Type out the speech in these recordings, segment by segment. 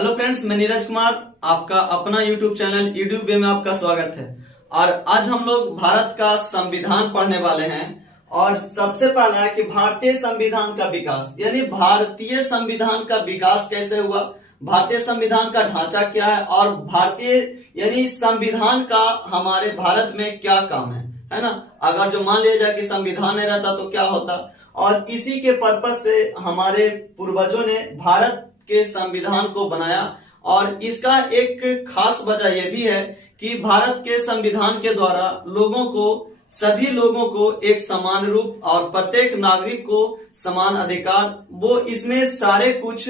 Hello friends, मैं नीरज कुमार, आपका अपना यूट्यूब चैनल यूट्यूब में आपका स्वागत है। और आज हम लोग भारत का संविधान पढ़ने वाले हैं। और सबसे पहला है कि भारतीय संविधान का विकास, यानी भारतीय संविधान का विकास कैसे हुआ, भारतीय संविधान का ढांचा क्या है और भारतीय यानी संविधान का हमारे भारत में क्या काम है ना। अगर जो मान लिया जाए कि संविधान नहीं रहता तो क्या होता, और इसी के पर्पज से हमारे पूर्वजों ने भारत के संविधान को बनाया। और इसका एक खास वजह यह भी है कि भारत के संविधान के द्वारा सभी लोगों को एक समान रूप और प्रत्येक नागरिक को समान अधिकार, वो इसमें सारे कुछ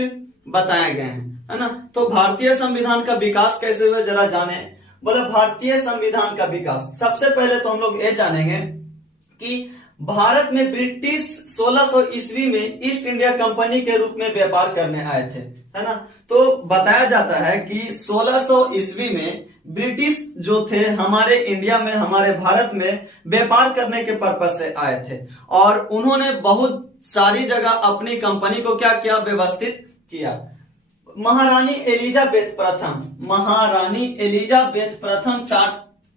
बताए गए हैं, है ना। तो भारतीय संविधान का विकास कैसे हुआ जरा जाने। बोले भारतीय संविधान का विकास, सबसे पहले तो हम लोग ये जानेंगे कि भारत में ब्रिटिश 1600 ईस्वी में ईस्ट इंडिया कंपनी के रूप में व्यापार करने आए थे, है ना। तो बताया जाता है कि 1600 ईस्वी में ब्रिटिश जो थे हमारे इंडिया में, हमारे भारत में व्यापार करने के पर्पज से आए थे। और उन्होंने बहुत सारी जगह अपनी कंपनी को क्या किया, व्यवस्थित किया। महारानी एलिजाबेथ प्रथम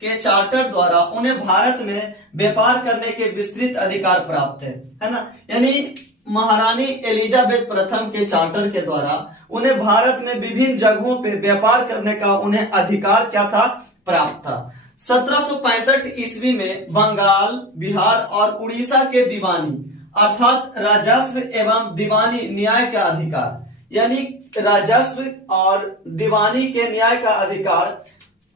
के चार्टर द्वारा उन्हें भारत में व्यापार करने के विस्तृत अधिकार प्राप्त थे, है ना। यानी महारानी एलिजाबेथ प्रथम के चार्टर के द्वारा उन्हें भारत में विभिन्न जगहों पे व्यापार करने का उन्हें अधिकार क्या था, प्राप्त था। 1765 ईस्वी में बंगाल, बिहार और उड़ीसा के दीवानी अर्थात राजस्व एवं दीवानी न्याय का अधिकार, यानी राजस्व और दीवानी के न्याय का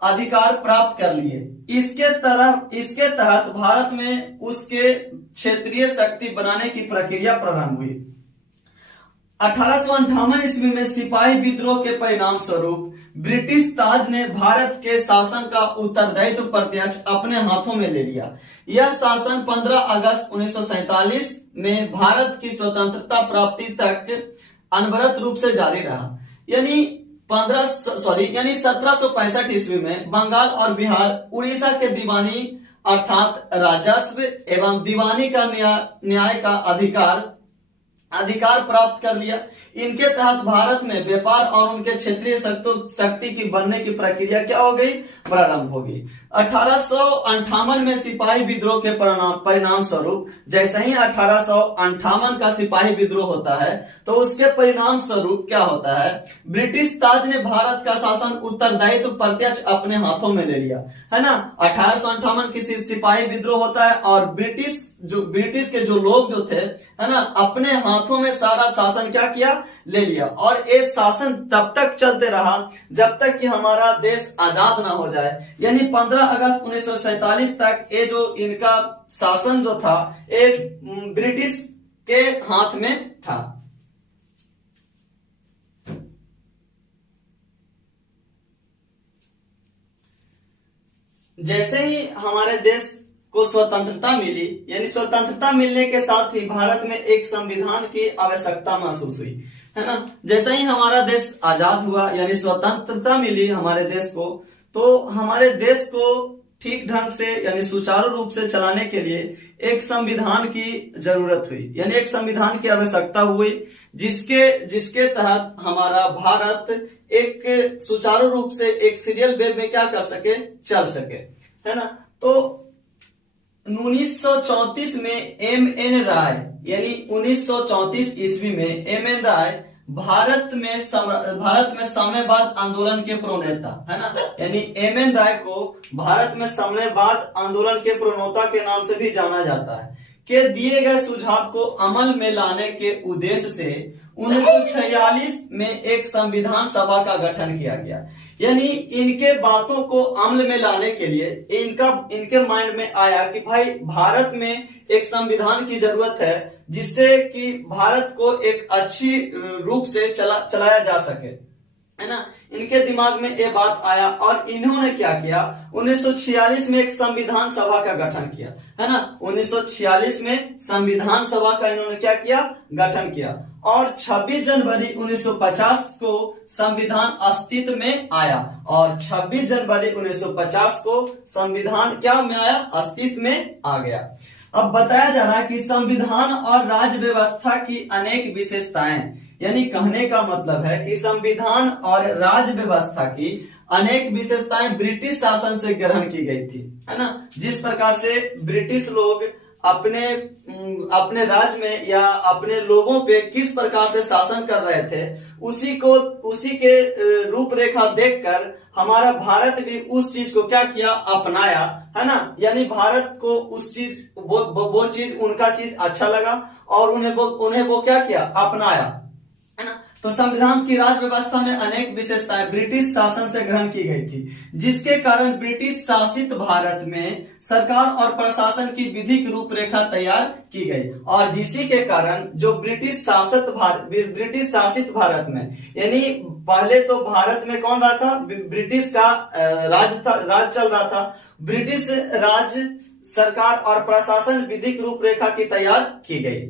अधिकार प्राप्त कर लिए। इसके तहत भारत में उसके क्षेत्रीय शक्ति बनाने की प्रक्रिया प्रारंभ हुई। 1858 ईस्वी में सिपाही विद्रोह के परिणाम स्वरूप ब्रिटिश ताज ने भारत के शासन का उत्तरदायित्व प्रत्यक्ष अपने हाथों में ले लिया। यह शासन 15 अगस्त 1947 में भारत की स्वतंत्रता प्राप्ति तक अनवरत रूप से जारी रहा। यानी 1765 ईस्वी में बंगाल और बिहार, उड़ीसा के दीवानी अर्थात राजस्व एवं दीवानी का न्याय का अधिकार प्राप्त कर लिया। इनके तहत भारत में व्यापार और उनके क्षेत्रीय शक्ति की बनने की प्रक्रिया क्या हो गई, प्रारंभ हो गई। 1858 में सिपाही विद्रोह के परिणाम स्वरूप, जैसे ही 1858 का सिपाही विद्रोह होता है तो उसके परिणाम स्वरूप क्या होता है, ब्रिटिश ताज ने भारत का शासन उत्तरदायित्व प्रत्यक्ष अपने हाथों में ले लिया, है ना। 1858 की सिपाही विद्रोह होता है और ब्रिटिश के जो लोग जो थे, है ना, अपने हाथों में सारा शासन क्या किया, ले लिया। और ये शासन तब तक चलते रहा जब तक कि हमारा देश आजाद ना हो जाए। यानी 15 अगस्त 1947 तक ये जो इनका शासन जो था ये ब्रिटिश के हाथ में था। जैसे ही हमारे देश को स्वतंत्रता मिली, यानी स्वतंत्रता मिलने के साथ ही भारत में एक संविधान की आवश्यकता महसूस हुई, है ना। जैसे ही हमारा देश आजाद हुआ, यानी स्वतंत्रता मिली हमारे देश को, तो हमारे देश को ठीक ढंग से यानी सुचारू रूप से चलाने के लिए एक संविधान की जरूरत हुई, यानी एक संविधान की आवश्यकता हुई, जिसके तहत हमारा भारत एक सुचारू रूप से एक सीरियल वे में क्या कर सके, चल सके, है ना। तो 1934 में M.N. राय, यानी 1934 ईस्वी में M.N. राय भारत में साम्यवाद आंदोलन के प्रणेता, है ना। यानी M.N. राय को भारत में साम्यवाद आंदोलन के प्रणेता के नाम से भी जाना जाता है, के दिए गए सुझाव को अमल में लाने के उद्देश्य से 1946 में एक संविधान सभा का गठन किया गया। यानी इनके बातों को अमल में लाने के लिए इनके माइंड में आया कि भाई भारत में एक संविधान की जरूरत है, जिससे कि भारत को एक अच्छी रूप से चलाया जा सके, है ना। इनके दिमाग में ये बात आया और इन्होंने क्या किया, 1946 में एक संविधान सभा का गठन किया, है ना। 1946 में संविधान सभा का इन्होंने क्या किया, गठन किया। और 26 जनवरी 1950 को संविधान अस्तित्व में आया, और 26 जनवरी 1950 को संविधान क्या में आया, अस्तित्व में आ गया। अब बताया जा रहा है कि संविधान और राज्य व्यवस्था की अनेक विशेषताएं, यानी कहने का मतलब है कि संविधान और राज्य व्यवस्था की अनेक विशेषताएं ब्रिटिश शासन से ग्रहण की गई थी, है ना। जिस प्रकार से ब्रिटिश लोग अपने राज्य में या अपने लोगों पे किस प्रकार से शासन कर रहे थे, उसी के रूपरेखा देखकर हमारा भारत भी उस चीज को क्या किया, अपनाया, है ना। यानी भारत को उस चीज वो चीज उनका चीज अच्छा लगा और उन्हें वो क्या किया, अपनाया, है ना। तो संविधान की राज्य व्यवस्था में अनेक विशेषताएं ब्रिटिश शासन से ग्रहण की गई थी, जिसके कारण ब्रिटिश शासित भारत में सरकार और प्रशासन की विधिक रूपरेखा तैयार की गई। और जिसी के कारण जो ब्रिटिश शासित भारत में, यानी पहले तो भारत में कौन रहा था, ब्रिटिश का राज चल रहा था। ब्रिटिश राज सरकार और प्रशासन विधिक रूपरेखा की तैयार की गई।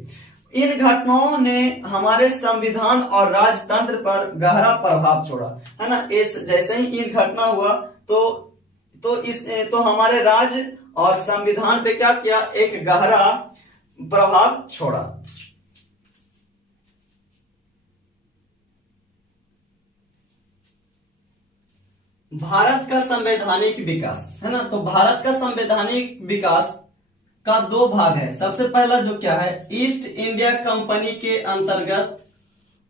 इन घटनाओं ने हमारे संविधान और राजतंत्र पर गहरा प्रभाव छोड़ा, है ना। जैसे ही इन घटना हुआ तो हमारे राज्य और संविधान पे क्या किया, एक गहरा प्रभाव छोड़ा। भारत का संवैधानिक विकास, है ना। तो भारत का संवैधानिक विकास का दो भाग है। सबसे पहला जो क्या है, ईस्ट इंडिया कंपनी के अंतर्गत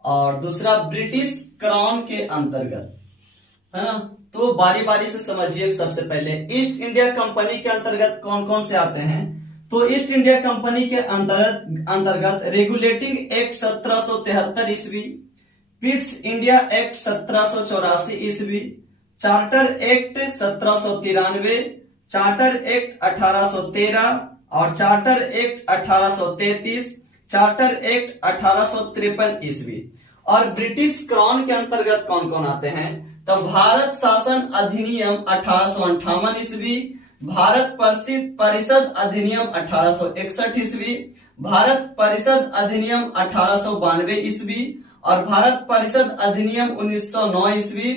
और दूसरा ब्रिटिश क्राउन के अंतर्गत, है ना। तो बारी बारी से समझिए। सबसे पहले ईस्ट इंडिया कंपनी के अंतर्गत कौन कौन से आते हैं। तो ईस्ट इंडिया कंपनी के अंतर्गत रेगुलेटिंग एक्ट 1773 ईस्वी, पिट्स इंडिया एक्ट 1784 ईस्वी, चार्टर एक्ट 1793, चार्टर एक्ट 1813 और चार्टर एक्ट 1833, चार्टर एक्ट 1853 ईस्वी। और ब्रिटिश क्राउन के अंतर्गत कौन कौन आते हैं, तो भारत शासन अधिनियम 1858 ईस्वी, भारत परिषद अधिनियम 1861 ईस्वी, भारत परिषद अधिनियम 1892 ईस्वी और भारत परिषद अधिनियम 1909 ईस्वी,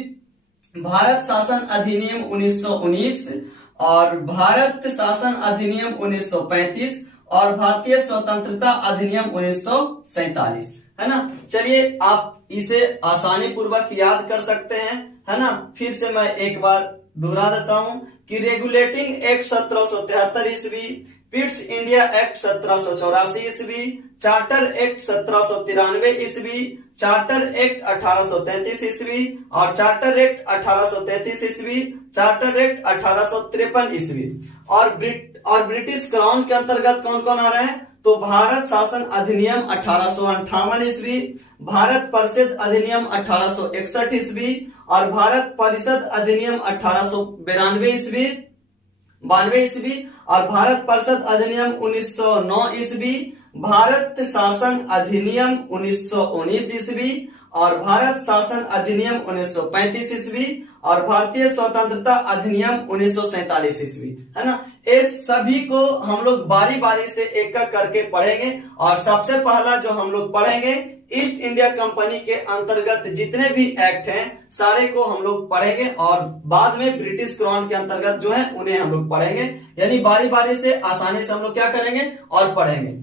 भारत शासन अधिनियम 1919 और भारत शासन अधिनियम 1935 और भारतीय स्वतंत्रता अधिनियम 1947, है ना। चलिए आप इसे आसानी पूर्वक याद कर सकते हैं, है ना। फिर से मैं एक बार दोहरा देता हूं कि रेगुलेटिंग एक्ट 1773 ईस्वी, पिट्स इंडिया एक्ट 1784 ईस्वी, चार्टर एक्ट 1793 ईस्वी, चार्टर एक्ट 1833 ईस्वी और चार्टर एक्ट 1833 ईस्वी, चार्टर एक्ट 1853 ईस्वी। और ब्रिटिश क्राउन के अंतर्गत कौन कौन आ रहे हैं, तो भारत शासन अधिनियम 1858 ईस्वी, भारत परिषद अधिनियम 1861 ईस्वी और भारत परिषद अधिनियम 1892 ईस्वी और भारत परिषद अधिनियम 1909 ईस्वी, भारत शासन अधिनियम 1919 ईस्वी और भारत शासन अधिनियम 1935 ईस्वी और भारतीय स्वतंत्रता अधिनियम 1947 ईस्वी, है ना। इस सभी को हम लोग बारी बारी से एक एक करके पढ़ेंगे। और सबसे पहला जो हम लोग पढ़ेंगे, ईस्ट इंडिया कंपनी के अंतर्गत जितने भी एक्ट हैं सारे को हम लोग पढ़ेंगे और बाद में ब्रिटिश क्राउन के अंतर्गत जो है उन्हें हम लोग पढ़ेंगे। यानी बारी बारी से आसानी से हम लोग क्या करेंगे और पढ़ेंगे।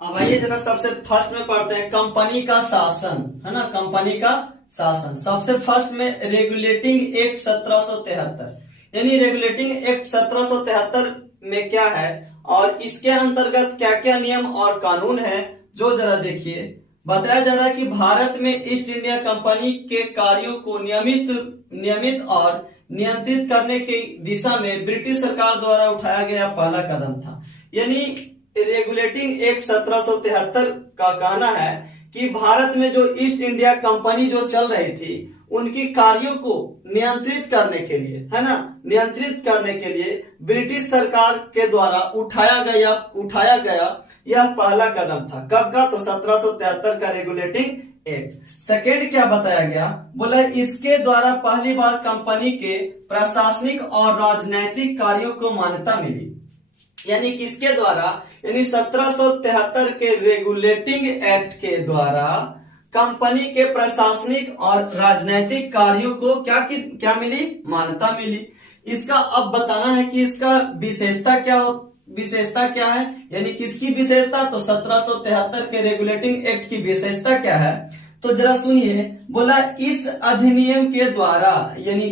अब आइए जरा सबसे फर्स्ट में पढ़ते हैं कंपनी का शासन, है ना। कंपनी का शासन सबसे फर्स्ट में रेगुलेटिंग एक्ट 1773, यानी रेगुलेटिंग एक्ट 1773 में क्या है और इसके अंतर्गत क्या क्या नियम और कानून है, जो जरा देखिए। बताया जा रहा है कि भारत में ईस्ट इंडिया कंपनी के कार्यों को नियमित और नियंत्रित करने की दिशा में ब्रिटिश सरकार द्वारा उठाया गया पहला कदम था। यानी रेगुलेटिंग एक्ट 1773 का कहना है कि भारत में जो ईस्ट इंडिया कंपनी जो चल रही थी उनकी कार्यों को नियंत्रित करने के लिए, है ना, नियंत्रित करने के लिए ब्रिटिश सरकार के द्वारा उठाया गया यह पहला कदम था। कब का, तो 1773 का रेगुलेटिंग एक्ट। सेकेंड क्या बताया गया, बोला इसके द्वारा पहली बार कंपनी के प्रशासनिक और राजनैतिक कार्यों को मान्यता मिली। यानी किसके द्वारा, यानी 1773 के रेगुलेटिंग एक्ट के द्वारा कंपनी के प्रशासनिक और राजनैतिक कार्यों को क्या मिली, मान्यता मिली। इसका अब बताना है कि इसका विशेषता क्या है, यानी किसकी विशेषता, तो 1773 के रेगुलेटिंग एक्ट की विशेषता क्या है। तो जरा सुनिए, बोला इस अधिनियम के द्वारा, यानी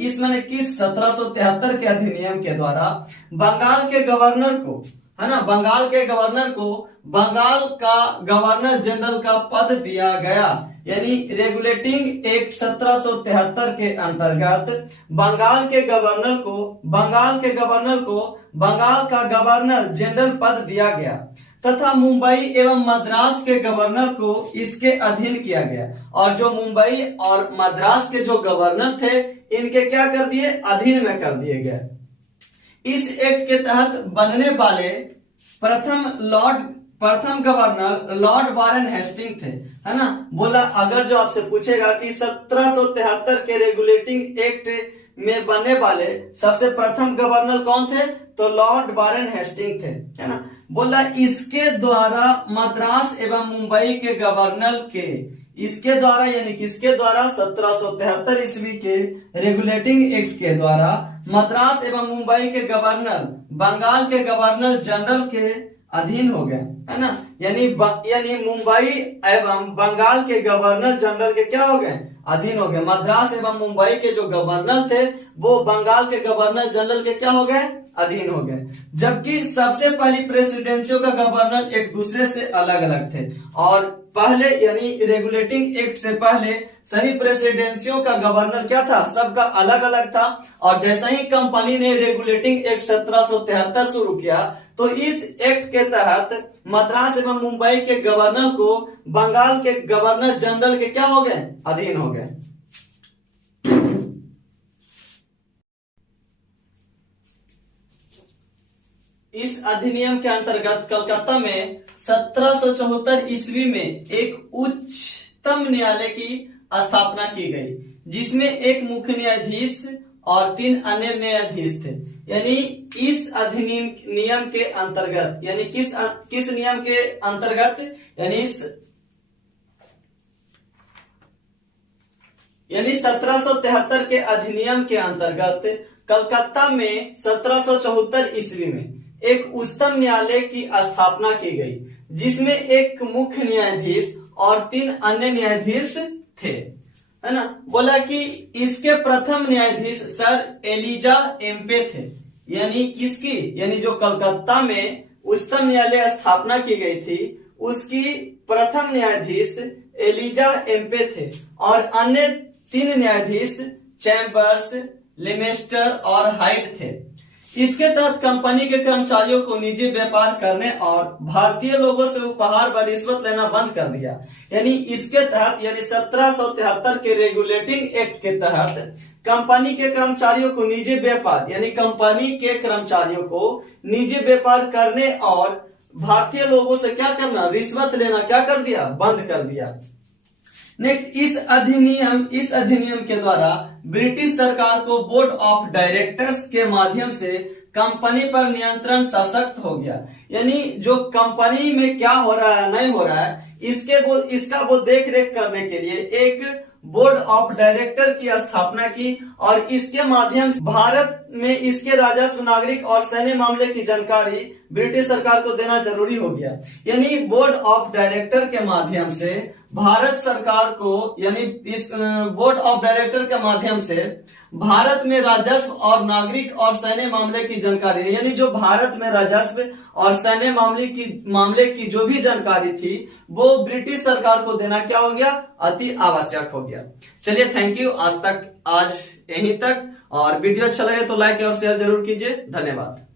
इस माने किस 1773 के अधिनियम के द्वारा बंगाल के गवर्नर को, है ना, बंगाल के गवर्नर को बंगाल का गवर्नर जनरल का पद दिया गया। यानी रेगुलेटिंग एक्ट 1773 के अंतर्गत बंगाल के गवर्नर को बंगाल का गवर्नर जनरल पद दिया गया तथा मुंबई एवं मद्रास के गवर्नर को इसके अधीन किया गया। और जो मुंबई और मद्रास के जो गवर्नर थे इनके क्या कर दिए, अधीन में कर दिए गए। इस एक्ट के तहत बनने वाले प्रथम गवर्नर लॉर्ड वारेन हेस्टिंग थे, है ना। बोला अगर जो आपसे पूछेगा कि 1773 के रेगुलेटिंग एक्ट में बनने वाले सबसे प्रथम गवर्नर कौन थे, तो लॉर्ड वारेन हेस्टिंग थे, है ना। बोला इसके द्वारा मद्रास एवं मुंबई के गवर्नर के, इसके द्वारा यानी किसके द्वारा, 1773 ईस्वी के रेगुलेटिंग एक्ट के द्वारा मद्रास एवं मुंबई के गवर्नर बंगाल के गवर्नर जनरल के अधीन हो गए, है ना। यानी मुंबई एवं बंगाल के गवर्नर जनरल के क्या हो गए, अधीन हो गए। मद्रास एवं मुंबई के जो गवर्नर थे वो बंगाल के गवर्नर जनरल के क्या हो गए, अधीन हो गए। जबकि सबसे पहली प्रेसिडेंसियों का गवर्नर एक दूसरे से अलग अलग थे, और पहले यानी रेगुलेटिंग एक्ट से पहले सभी प्रेसिडेंसियों का गवर्नर क्या था, सबका अलग अलग था। और जैसा ही कंपनी ने रेगुलेटिंग एक्ट 1773 शुरू किया तो इस एक्ट के तहत मद्रास एवं मुंबई के गवर्नर को बंगाल के गवर्नर जनरल के क्या हो गए, अधीन हो गए। इस अधिनियम के अंतर्गत कलकत्ता में 1774 ईस्वी में एक उच्चतम न्यायालय की स्थापना की गई, जिसमें एक मुख्य न्यायाधीश और 3 अन्य न्यायाधीश थे। यानी इस अधिनियम के अंतर्गत, यानी किस नियम के अंतर्गत, यानी 1773 के अधिनियम के अंतर्गत कलकत्ता में 1774 ईस्वी में एक उच्चतम न्यायालय की स्थापना की गई, जिसमें एक मुख्य न्यायाधीश और 3 अन्य न्यायाधीश थे, है ना। बोला कि इसके प्रथम न्यायाधीश सर एलिजा एम्पे थे। यानी किसकी, यानी जो कलकत्ता में उच्चतम न्यायालय स्थापना की गई थी उसकी प्रथम न्यायाधीश एलिजा एम्पे थे, और अन्य 3 न्यायाधीश चैम्बर्स, लेमेस्टर और हाइट थे। इसके तहत कंपनी के कर्मचारियों को निजी व्यापार करने और भारतीय लोगों से उपहार व रिश्वत लेना बंद कर दिया। यानी इसके तहत, यानी 1773 के रेगुलेटिंग एक्ट के तहत कंपनी के कर्मचारियों को निजी व्यापार, यानी कंपनी के कर्मचारियों को निजी व्यापार करने और भारतीय लोगों से क्या करना, रिश्वत लेना क्या कर दिया, बंद कर दिया। नेक्स्ट, इस अधिनियम के द्वारा ब्रिटिश सरकार को बोर्ड ऑफ डायरेक्टर्स के माध्यम से कंपनी पर नियंत्रण सशक्त हो गया। यानी जो कंपनी में क्या हो रहा है, नहीं हो रहा है, इसका देख रेख करने के लिए एक बोर्ड ऑफ डायरेक्टर की स्थापना की, और इसके माध्यम से भारत में इसके राजस्व, नागरिक और सैन्य मामले की जानकारी ब्रिटिश सरकार को देना जरूरी हो गया। यानी बोर्ड ऑफ डायरेक्टर के माध्यम से भारत सरकार को, यानी इस बोर्ड ऑफ डायरेक्टर के माध्यम से भारत में राजस्व और नागरिक और सैन्य मामले की जानकारी, यानी जो भारत में राजस्व और सैन्य मामले की जो भी जानकारी थी वो ब्रिटिश सरकार को देना क्या हो गया, अति आवश्यक हो गया। चलिए, थैंक यू। आज यहीं तक, और वीडियो अच्छा लगे तो लाइक और शेयर जरूर कीजिए। धन्यवाद।